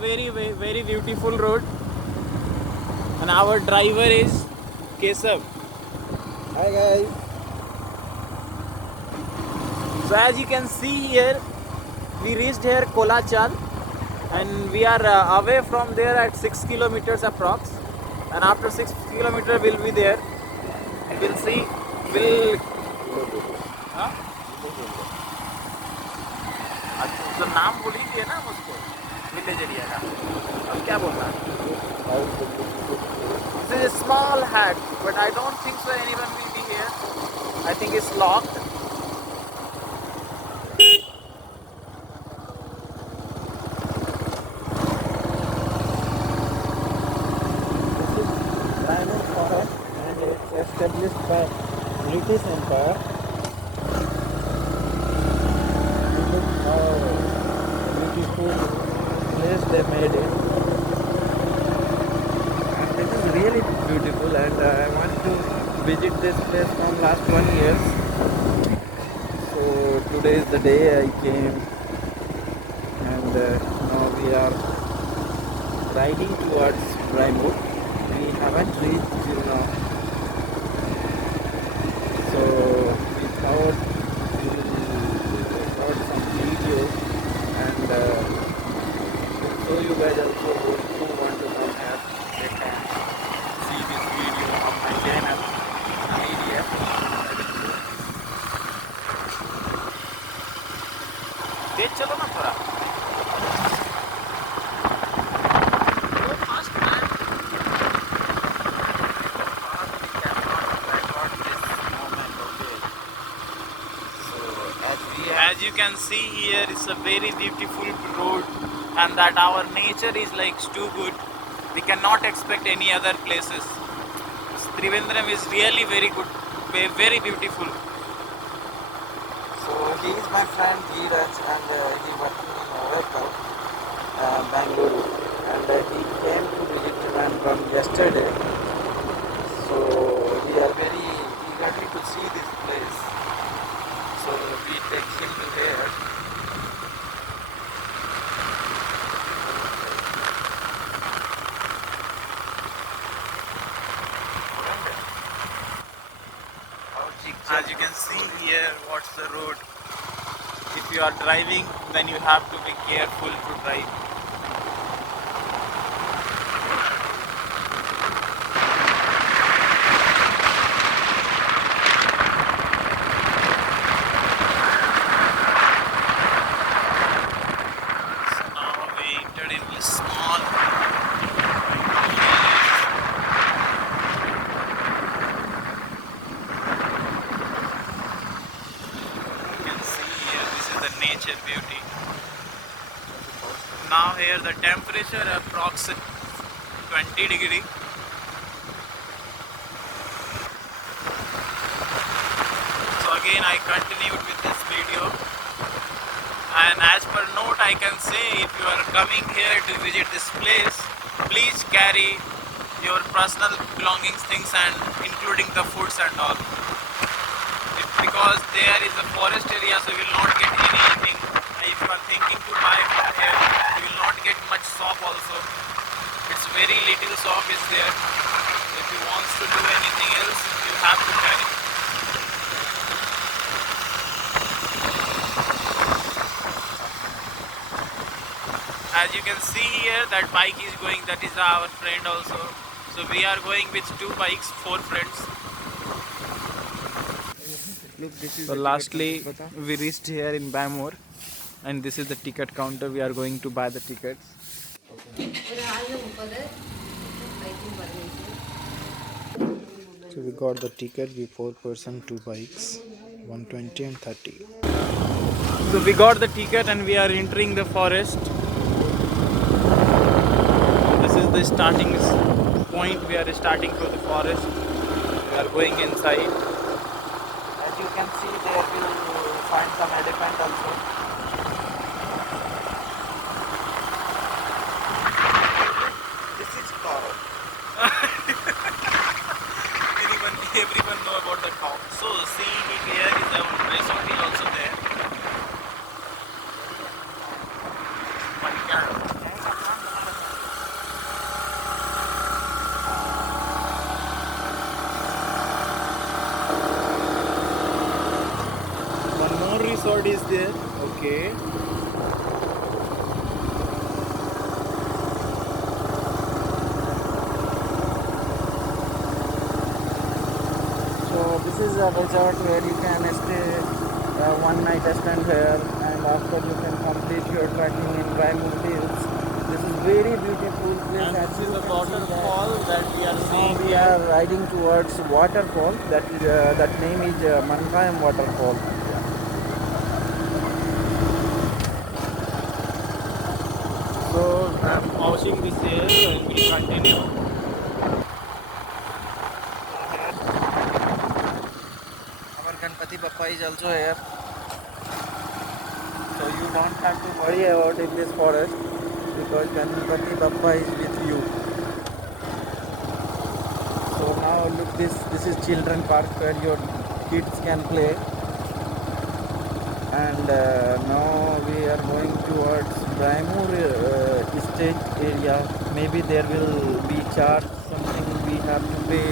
very beautiful road, and our driver is Kesav. Hi guys. So as you can see here, we reached here Kolachal, and we are away from there at 6 kilometers approx. And after 6 kilometers we'll be there. We'll see. We'll. हाँ? तो नाम बोली दिए ना मुझको village area का. अब क्या बोलना है? This is a small hut, but I don't think so anyone will be here. I think it's locked. Brimore forest and it's established by British Empire. Look how beautiful place they made it. And this is really beautiful, and I want to visit this place from last 1 year. So today is the day I came, and now we are riding towards Brimore. We haven't reached till now, so we thought we will record some videos and show you guys also who want to come here. They can see this video on my channel, PDF. तेज चलो ना थोड़ा. As you can see here, it's a very beautiful road, and that our nature is like too good. We cannot expect any other places. Trivandrum is really very good, very beautiful. So he is my friend Dheeraj, and he working in Oracle, Bangalore, and he came to visit Trivandrum yesterday. So we are very eagerly to see this place. So we take him to here. As you can see here, what's the road. If you are driving, then you have to be careful to drive. So now we entered in this small nature beauty. Now here the temperature approx 20 degree. So again I continued with this video, and as per note I can say, if you are coming here to visit this place, please carry your personal belongings, things, and including the foods and all. Because there is a forest area, so you will not get anything. If you are thinking to buy from here, you will not get much shop also. It's very little shop is there. If you want to do anything else, you have to carry. As you can see here, that bike is going, that is our friend also. So we are going with 2 bikes, 4 friends. Look, this is So lastly, we reached here in Brimore, and this is the ticket counter. We are going to buy the tickets. So we got the ticket. We 4 person, 2 bikes, 120 and 30. So we got the ticket and we are entering the forest. This is the starting point. We are starting from the forest. We are going inside. as you can see, there you will find some elephant also. This is cow. Everyone know about the cow. So see, here is a resort is also there. Mankayam. resort is there. Okay. So this is a resort where you can stay one night stand here, and after you can complete your trekking in Brimore Hills. This is very beautiful place. And As this you is the can see waterfall that we are now seeing we here. are riding towards waterfall. That name is Mankayam waterfall. So I'm pausing this here and we'll continue. Our Ganpati Bappa is also here, so you don't have to worry about in this forest because Ganpati Bappa is with you. So now look, this is children park where your kids can play, and now we are going towards Brimore estate area. Maybe there will be charge, something we have to pay